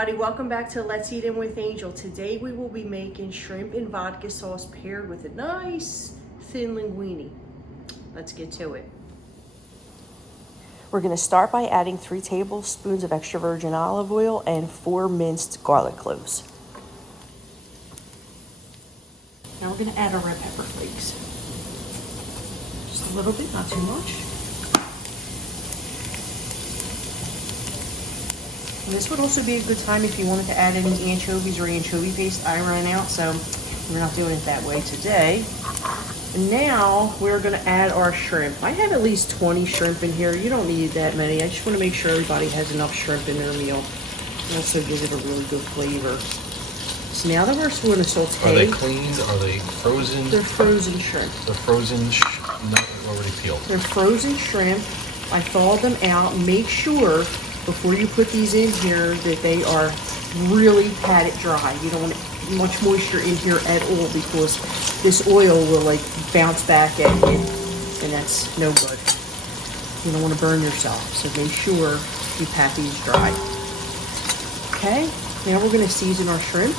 everybody, welcome back to Let's Eat In with Angel. Today we will be making shrimp and vodka sauce paired with a nice thin linguini. Let's get to it. We're going to start by adding 3 tablespoons of extra virgin olive oil and 4 minced garlic cloves. Now we're going to add our red pepper flakes. Just a little bit, not too much. And this would also be a good time if you wanted to add any anchovies or anchovy paste. I ran out, so we're not doing it that way today. And now we're going to add our shrimp. I have at least 20 shrimp in here. You don't need that many. I just want to make sure everybody has enough shrimp in their meal. It also gives it a really good flavor. So now that we're going to saute. Are they cleaned? Are they frozen? They're frozen shrimp. They're frozen, not already peeled. They're frozen shrimp. I thawed them out. Make sure before you put these in here that they are really pat it dry. You don't want much moisture in here at all because this oil will like bounce back at you and that's no good. You don't want to burn yourself, so make sure you pat these dry. Okay, now we're going to season our shrimp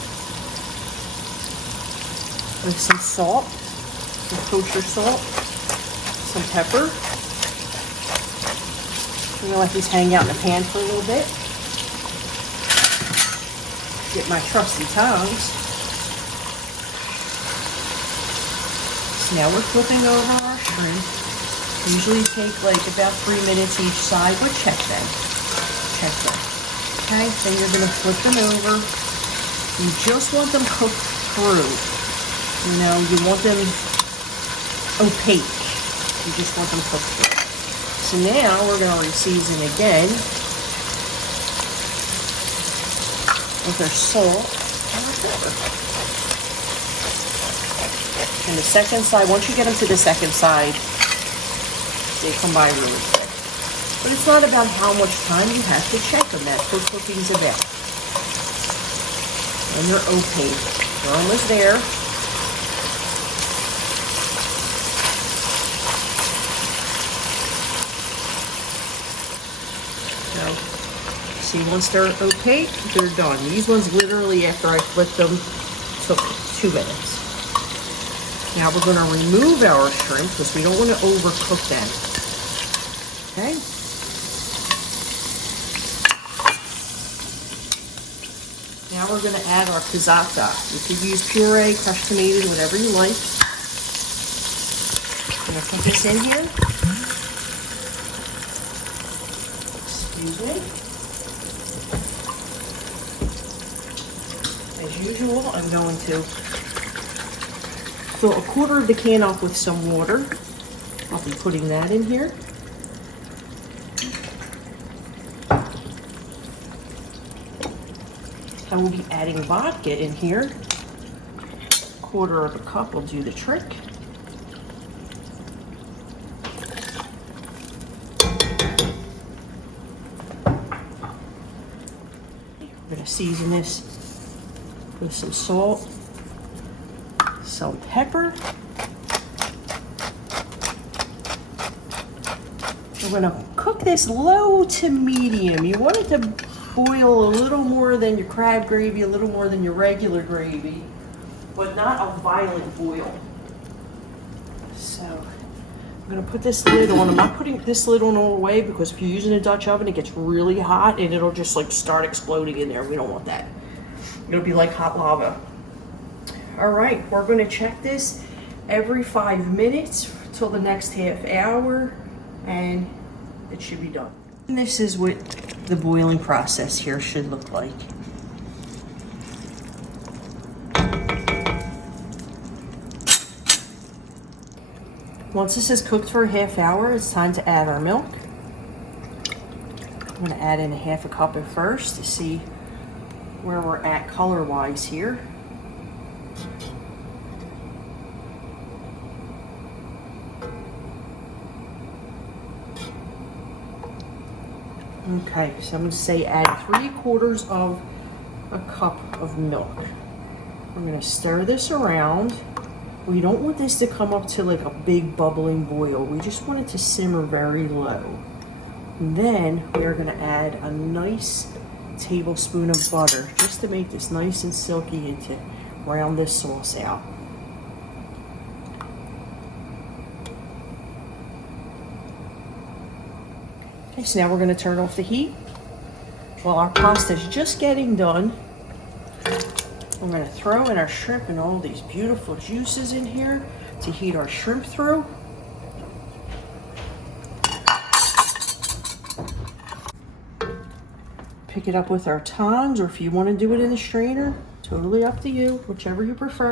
with some salt, some kosher salt, some pepper. I'm going to let these hang out in the pan for a little bit. Get my trusty tongs. So now we're flipping over our shrimp. Usually take like about 3 minutes each side, but check them. Check them. Okay, then you're going to flip them over. You just want them cooked through. You know, you want them opaque. You just want them cooked through. So now we're going to season again with our salt and our pepper. And the second side, once you get them to the second side, they come by really quick. But it's not about how much time you have to check them. That's what cooking's about. And they're opaque. They're almost there. See, once they're opaque, they're done. These ones literally, after I flipped them, took 2 minutes. Now we're going to remove our shrimp because we don't want to overcook them. Okay? Now we're going to add our Pizata. You could use puree, crushed tomatoes, whatever you like. I'm going to put this in here. Excuse me. As usual, I'm going to fill 1/4 of the can up with some water. I'll be putting that in here. I will be adding vodka in here. 1/4 of a cup will do the trick. I'm going to season this with some salt, some pepper. We're going to cook this low to medium. You want it to boil a little more than your crab gravy, a little more than your regular gravy, but not a violent boil. So I'm going to put this lid on. I'm not putting this lid on all the way because if you're using a Dutch oven, it gets really hot and it'll just like start exploding in there. We don't want that. It'll be like hot lava. All right, we're going to check this every 5 minutes till the next half hour, and it should be done. And this is what the boiling process here should look like. Once this is cooked for a half hour, it's time to add our milk. I'm going to add in 1/2 cup at first to see where we're at color-wise here. Okay, so I'm going to say add 3/4 of a cup of milk. I'm going to stir this around. We don't want this to come up to like a big bubbling boil. We just want it to simmer very low. And then we're going to add a nice tablespoon of butter just to make this nice and silky and to round this sauce out. Okay, so now we're going to turn off the heat. While our pasta is just getting done, I'm going to throw in our shrimp and all these beautiful juices in here to heat our shrimp through. Pick it up with our tongs, or if you want to do it in a strainer, totally up to you, whichever you prefer.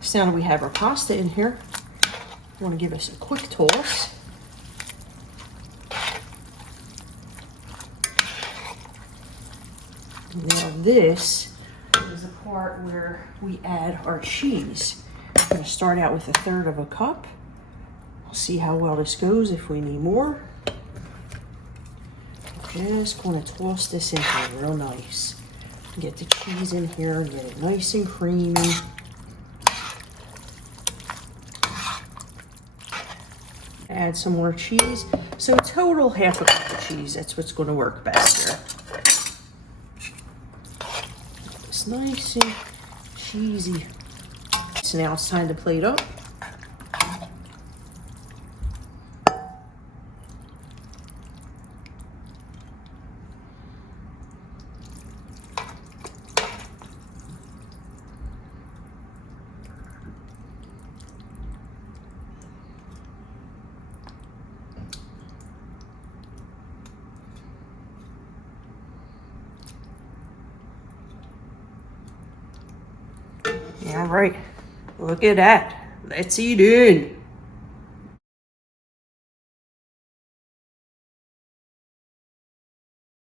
So now that we have our pasta in here, I want to give us a quick toss. Now this is the part where we add our cheese. I'm going to start out with 1/3 of a cup. We'll see how well this goes, if we need more. Just going to toss this in here real nice. Get the cheese in here and get it nice and creamy. Add some more cheese. So total 1/2 cup of cheese. That's what's going to work best here. It's nice and cheesy. So now it's time to plate up. All right, look at that. Let's eat in.